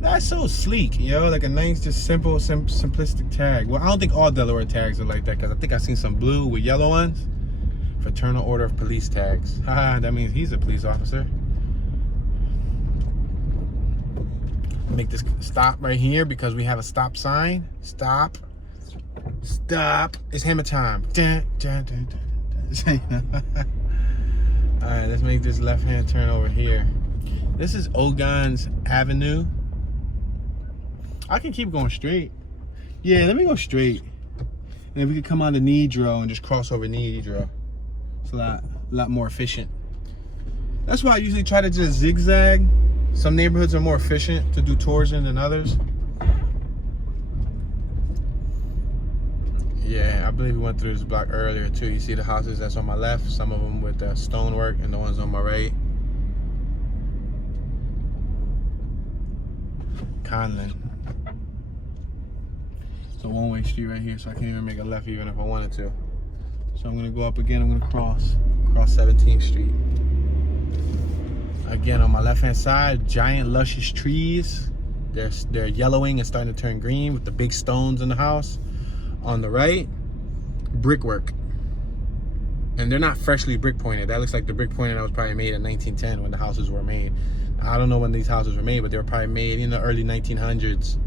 That's so sleek, yo. Like a nice, just simple, simplistic tag. Well, I don't think all Delaware tags are like that, because I think I've seen some blue with yellow ones. Fraternal Order of Police tags. Haha, that means he's a police officer. Make this stop right here because we have a stop sign. Stop. It's hammer time. Dun, dun, dun, dun, dun. All right, let's make this left-hand turn over here. This is Ogontz Avenue. I can keep going straight. Yeah, let me go straight. And if we could come on to Nedro and just cross over Nedro. It's a lot more efficient. That's why I usually try to just zigzag. Some neighborhoods are more efficient to do tours in than others. Yeah, I believe we went through this block earlier too. You see the houses that's on my left, some of them with stonework, and the ones on my right. Conlin. It's a one-way street right here, so I can't even make a left even if I wanted to. So I'm gonna go up again. I'm gonna cross 17th Street. Again, on my left-hand side, giant luscious trees. They're yellowing and starting to turn green with the big stones in the house. On the right, brickwork. And they're not freshly brick pointed. That looks like the brick pointed that was probably made in 1910 when the houses were made. I don't know when these houses were made, but they were probably made in the early 1900s.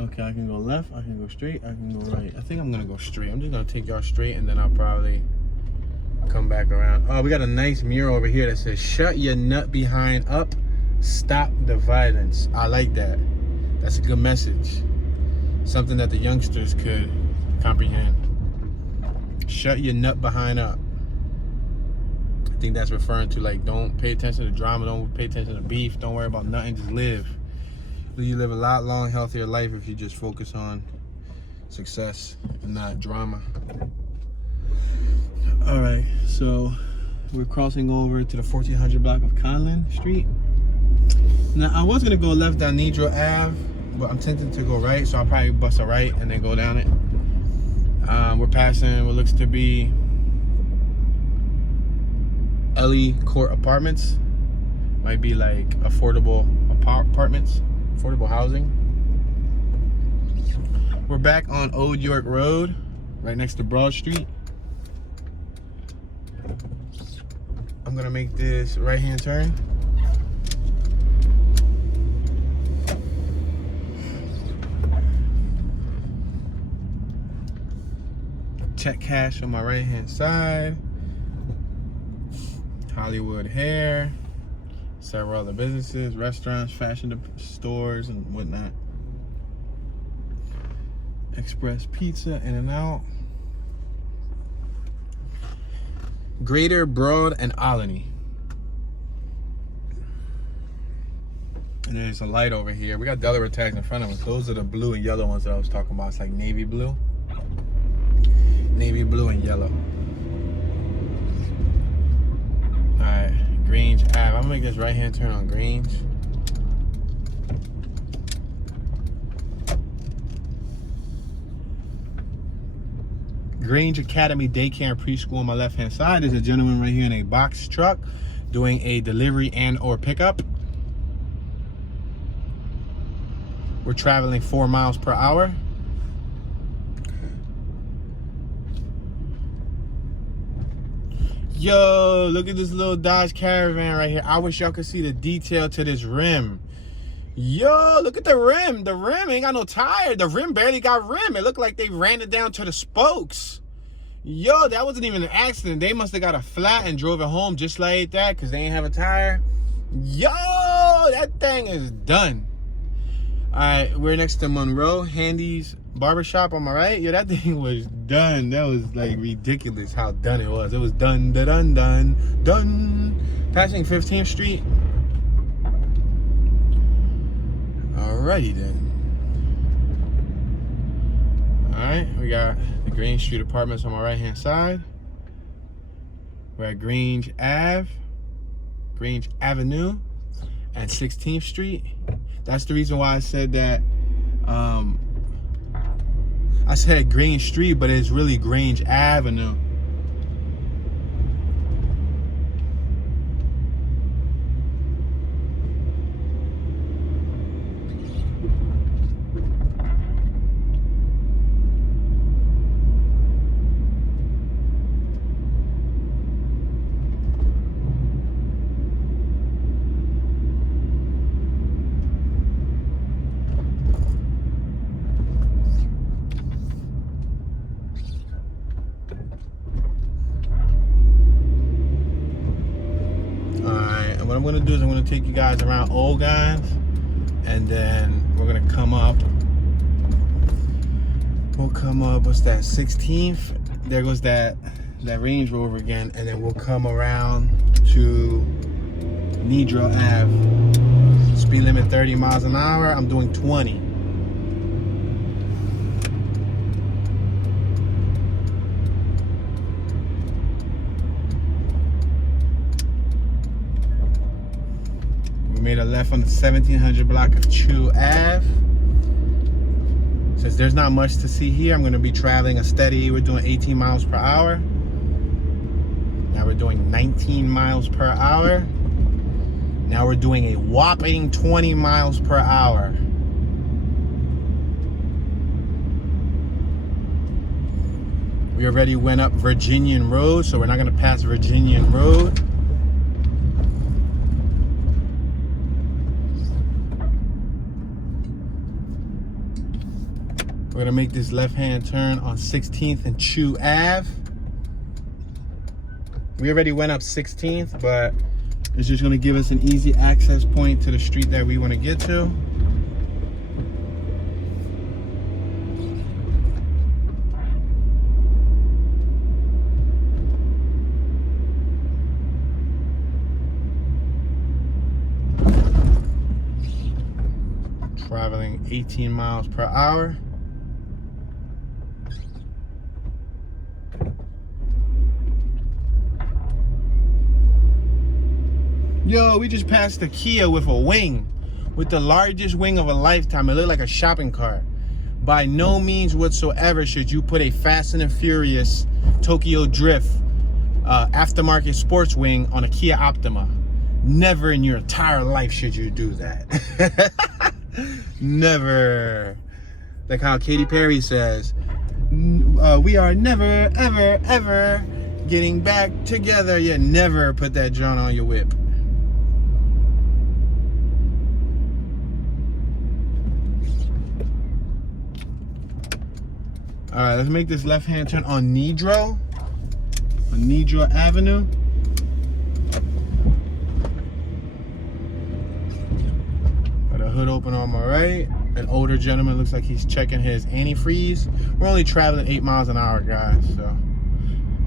Okay, I can go left, I can go straight, I can go right. I think I'm gonna go straight. I'm just gonna take y'all straight and then I'll probably come back around. Oh, we got a nice mural over here that says, "Shut your nut behind up, stop the violence." I like that. That's a good message. Something that the youngsters could comprehend. Shut your nut behind up. I think that's referring to like, don't pay attention to drama, don't pay attention to beef, don't worry about nothing, just live. You live a lot long, healthier life if you just focus on success and not drama. All right, so we're crossing over to the 1400 block of Conlin Street. Now, I was gonna go left down Nedro Ave, but I'm tempted to go right, so I'll probably bust a right and then go down it. We're passing what looks to be Ellie Court Apartments. Might be like affordable apartments. Affordable housing. We're back on Old York Road, right next to Broad Street. I'm gonna make this right-hand turn. Check cash on my right-hand side. Hollywood Hair. Several other businesses, restaurants, fashion stores, and whatnot. Express Pizza, In and Out. Greater Broad and Olney. And there's a light over here. We got Delaware tags in front of us. Those are the blue and yellow ones that I was talking about. It's like navy blue. Navy blue and yellow. Alright. Grange Ave. I'm gonna make this right-hand turn on Grange. Grange Academy Daycare and Preschool on my left-hand side. There's a gentleman right here in a box truck doing a delivery and or pickup. We're traveling 4 miles per hour. Yo, look at this little Dodge Caravan right here. I wish y'all could see the detail to this rim. Yo, look at the rim. The rim ain't got no tire. The rim barely got rim. It looked like they ran it down to the spokes. Yo, that wasn't even an accident. They must have got a flat and drove it home just like that because they ain't have a tire. Yo, that thing is done. All right, we're next to Monroe, Handy's Barbershop on my right. Yo, that thing was done. That was like ridiculous how done it was. It was done, done, done, done. Passing 15th Street. Alrighty then. Alright, we got the Grange Street Apartments on my right-hand side. We're at Grange Ave, Grange Avenue, and 16th Street. That's the reason why I said that, I said Grange Street, but it's really Grange Avenue. What I'm gonna do is I'm gonna take you guys around Ogontz, and then we're gonna come up. We'll come up, what's that, 16th? There goes that that Range Rover again, and then we'll come around to Nedro Ave. Speed limit 30 miles an hour. I'm doing 20. We made a left on the 1700 block of Chew Ave. Since there's not much to see here, I'm going to be traveling a steady. We're doing 18 miles per hour. Now we're doing 19 miles per hour. Now we're doing a whopping 20 miles per hour. We already went up Virginian Road, so we're not going to pass Virginian Road. We're gonna make this left-hand turn on 16th and Chew Ave. We already went up 16th, but it's just gonna give us an easy access point to the street that we wanna get to. Traveling 18 miles per hour. Yo, we just passed the Kia with a wing, with the largest wing of a lifetime. It looked like a shopping cart. By no means whatsoever should you put a Fast and Furious Tokyo Drift aftermarket sports wing on a Kia Optima. Never in your entire life should you do that. Never. Like how Katy Perry says, we are never, ever, ever getting back together. Yeah, never put that joint on your whip. All right, let's make this left-hand turn on Nedro Avenue. Got a hood open on my right. An older gentleman looks like he's checking his antifreeze. We're only traveling 8 miles an hour, guys. So,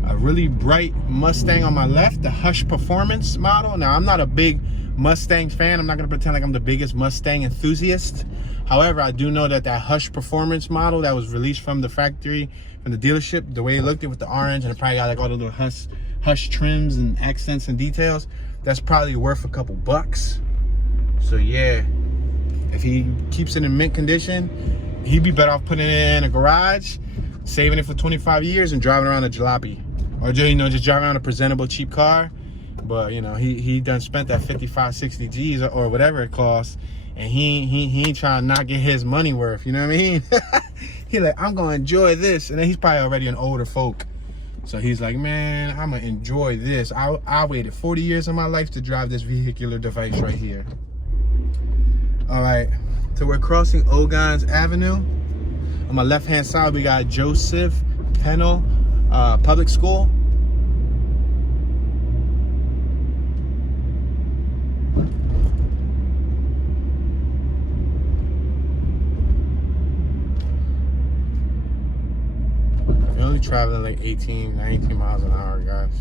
a really bright Mustang on my left, the Hush Performance model. Now, I'm not a big Mustang fan. I'm not gonna pretend like I'm the biggest Mustang enthusiast. However, I do know that Hush Performance model that was released from the factory, from the dealership, the way it looked with the orange, and it probably got like all the little hush trims and accents and details, that's probably worth a couple bucks. So yeah, if he keeps it in mint condition, he'd be better off putting it in a garage, saving it for 25 years and driving around a jalopy. Or just driving around a presentable cheap car. But he done spent that 55, 60 G's or whatever it costs. And he ain't trying to not get his money worth, you know what I mean? He like, I'm gonna enjoy this. And then he's probably already an older folk. So he's like, man, I'm gonna enjoy this. I waited 40 years of my life to drive this vehicular device right here. All right, so we're crossing Ogontz Avenue. On my left-hand side, we got Joseph Pennell Public School. Traveling like 18, 19 miles an hour, guys.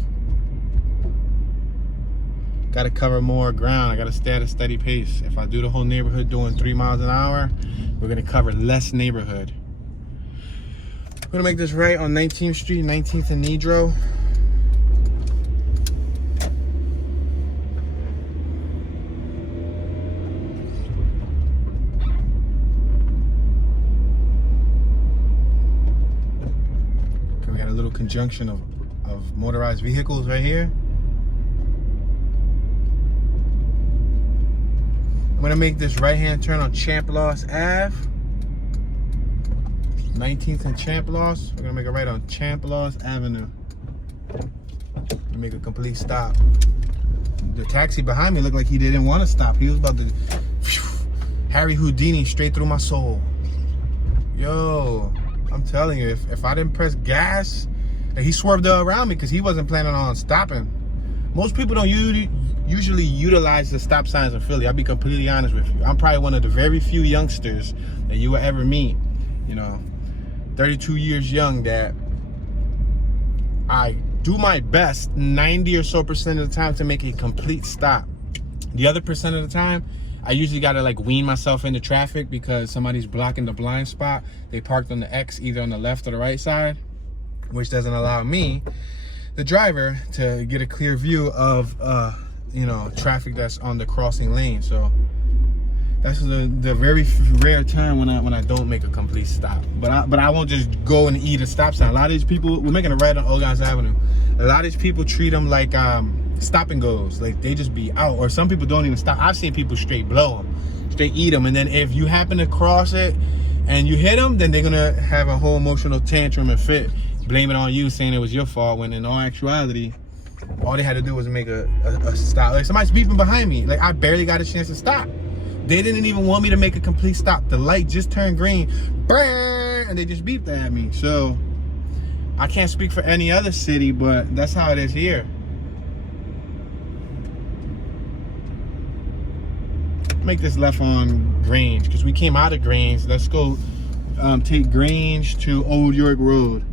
Gotta cover more ground. I gotta stay at a steady pace. If I do the whole neighborhood doing 3 miles an hour, we're gonna cover less neighborhood. We're gonna make this right on 19th Street, 19th and Nedro. Conjunction of motorized vehicles right here. I'm gonna make this right-hand turn on Champloss Ave. 19th and Champloss. We're gonna make a right on Champloss Avenue. Make a complete stop. The taxi behind me looked like he didn't want to stop. He was about to Harry Houdini straight through my soul. Yo, I'm telling you, if I didn't press gas, he swerved around me because he wasn't planning on stopping. Most people don't usually utilize the stop signs in Philly. I'll be completely honest with you. I'm probably one of the very few youngsters that you will ever meet, 32 years young, that I do my best 90 or so percent of the time to make a complete stop. The other percent of the time, I usually gotta like wean myself into traffic because somebody's blocking the blind spot. They parked on the X, either on the left or the right side, which doesn't allow me, the driver, to get a clear view of you know, traffic that's on the crossing lane. So that's the very rare time when I don't make a complete stop. But I won't just go and eat a stop sign. A lot of these people, we're making a right on Ogontz Avenue. A lot of these people treat them like stop and goes. Like they just be out. Or some people don't even stop. I've seen people straight blow them, straight eat them. And then if you happen to cross it and you hit them, then they're gonna have a whole emotional tantrum and fit, blame it on you, saying it was your fault, when in all actuality, all they had to do was make a stop. Like somebody's beeping behind me. Like I barely got a chance to stop. They didn't even want me to make a complete stop. The light just turned green, and they just beeped at me. So I can't speak for any other city, but that's how it is here. Make this left on Grange, because we came out of Grange. Let's go take Grange to Old York Road.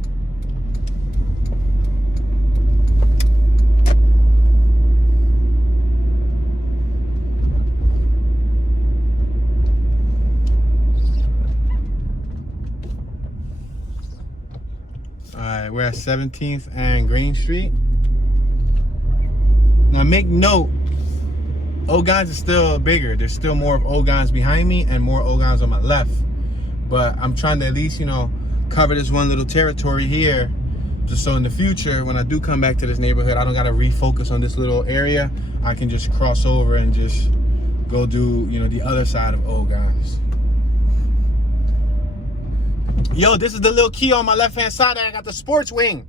Alright, we're at 17th and Grange Street. Now make note, Ogontz is still bigger. There's still more of Ogontz behind me and more Ogontz on my left. But I'm trying to at least, you know, cover this one little territory here, just so in the future, when I do come back to this neighborhood, I don't gotta refocus on this little area. I can just cross over and just go do, you know, the other side of Ogontz. Yo, this is the little key on my left-hand side, and I got the sports wing.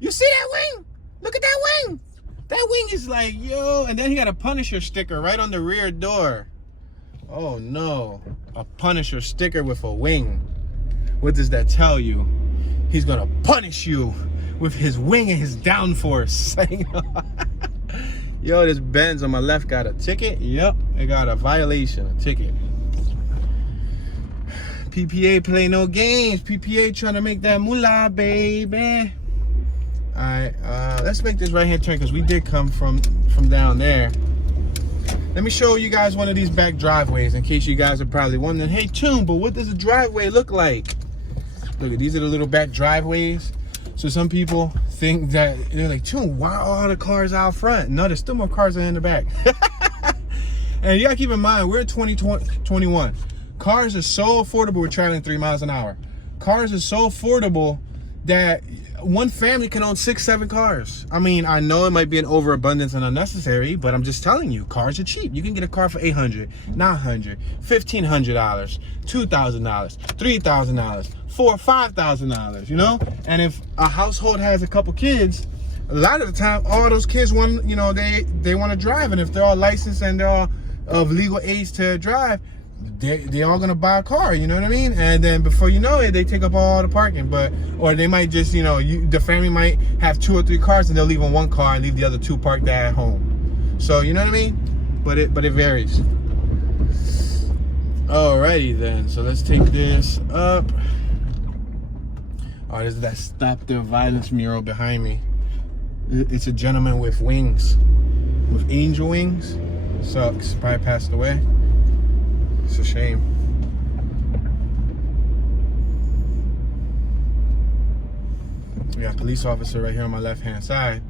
You see that wing? Look at that wing. That wing is like, yo, and then he got a Punisher sticker right on the rear door. Oh no, a Punisher sticker with a wing. What does that tell you? He's gonna punish you with his wing and his downforce. Yo, this Benz on my left got a ticket. Yep, it got a violation, a ticket. PPA play no games. PPA trying to make that moolah, baby. Alright, let's make this right hand turn, because we did come from down there. Let me show you guys one of these back driveways, in case you guys are probably wondering, hey Toon, but what does a driveway look like? Look, these are the little back driveways. So some people think that, they're like, Toon, why are all the cars out front? No, there's still more cars in the back. And you gotta keep in mind, we're in 2021. Cars are so affordable. We're traveling 3 miles an hour. Cars are so affordable that one family can own 6-7 cars. I mean, I know it might be an overabundance and unnecessary, but I'm just telling you, cars are cheap. You can get a car for $800, $900, $1,500, $2,000, $3,000, $4,000, $5,000. You know, and if a household has a couple kids, a lot of the time, all those kids want, you know, they want to drive, and if they're all licensed and they're all of legal age to drive, they're all gonna buy a car, you know what I mean? And then before you know it, they take up all the parking. Or they might just, you know, the family might have 2 or 3 cars, and they'll leave on one car and leave the other 2 parked at home. So you know what I mean? But it varies. Alrighty then, so let's take this up. Oh, there's that "Stop the Violence" mural behind me. It's a gentleman with wings, with angel wings. Sucks, probably passed away. It's a shame. We got a police officer right here on my left-hand side.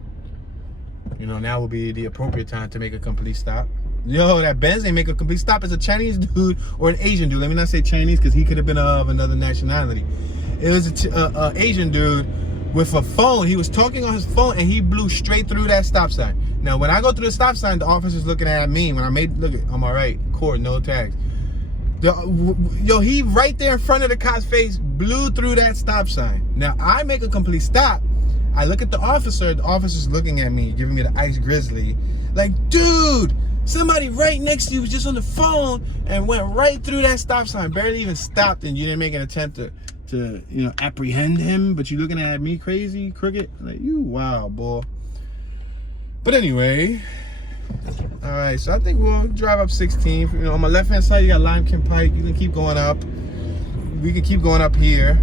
You know, now will be the appropriate time to make a complete stop. Yo, that Benz ain't make a complete stop. It's a Chinese dude or an Asian dude. Let me not say Chinese, because he could have been of another nationality. It was an Asian dude with a phone. He was talking on his phone, and he blew straight through that stop sign. Now, when I go through the stop sign, the officer's looking at me. When I made, look at, on my right, court, no tags. Yo, he right there in front of the cop's face blew through that stop sign. Now, I make a complete stop. I look at the officer's looking at me, giving me the ice grizzly. Like, dude, somebody right next to you was just on the phone and went right through that stop sign, barely even stopped, and you didn't make an attempt to you know, apprehend him, but you looking at me crazy, crooked? Like, you wild, boy. But anyway, all right, so I think we'll drive up 16th. You know, on my left-hand side, you got Limekiln Pike. You can keep going up. We can keep going up here.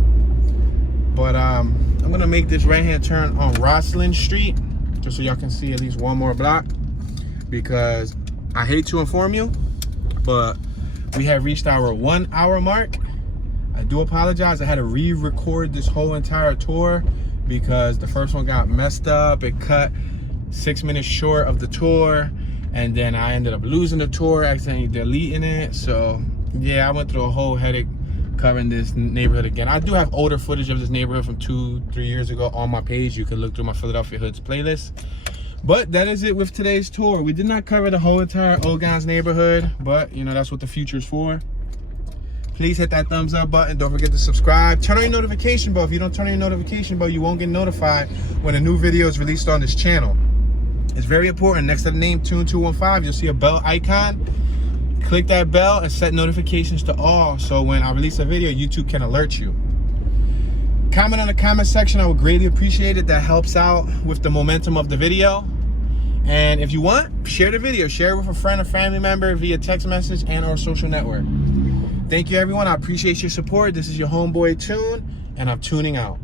But I'm I'm gonna make this right-hand turn on Rosslyn Street, just so y'all can see at least one more block, because I hate to inform you, but we have reached our 1 hour mark. I do apologize. I had to re-record this whole entire tour because the first one got messed up. It cut 6 minutes short of the tour, and then I ended up losing the tour, accidentally deleting it. So yeah, I went through a whole headache covering this neighborhood again. I do have older footage of this neighborhood from 2-3 years ago on my page. You can look through my Philadelphia Hoods playlist. But that is it with today's tour. We did not cover the whole entire Ogontz neighborhood, but you know, that's what the future is for. Please hit that thumbs up button. Don't forget to subscribe. Turn on your notification bell. If you don't turn on your notification bell, you won't get notified when a new video is released on this channel. It's very important. Next to the name Tune215, you'll see a bell icon. Click that bell and set notifications to all, so when I release a video, YouTube can alert you. Comment on the comment section. I would greatly appreciate it. That helps out with the momentum of the video. And if you want, share the video. Share it with a friend or family member via text message and or social network. Thank you, everyone. I appreciate your support. This is your homeboy Tune, and I'm tuning out.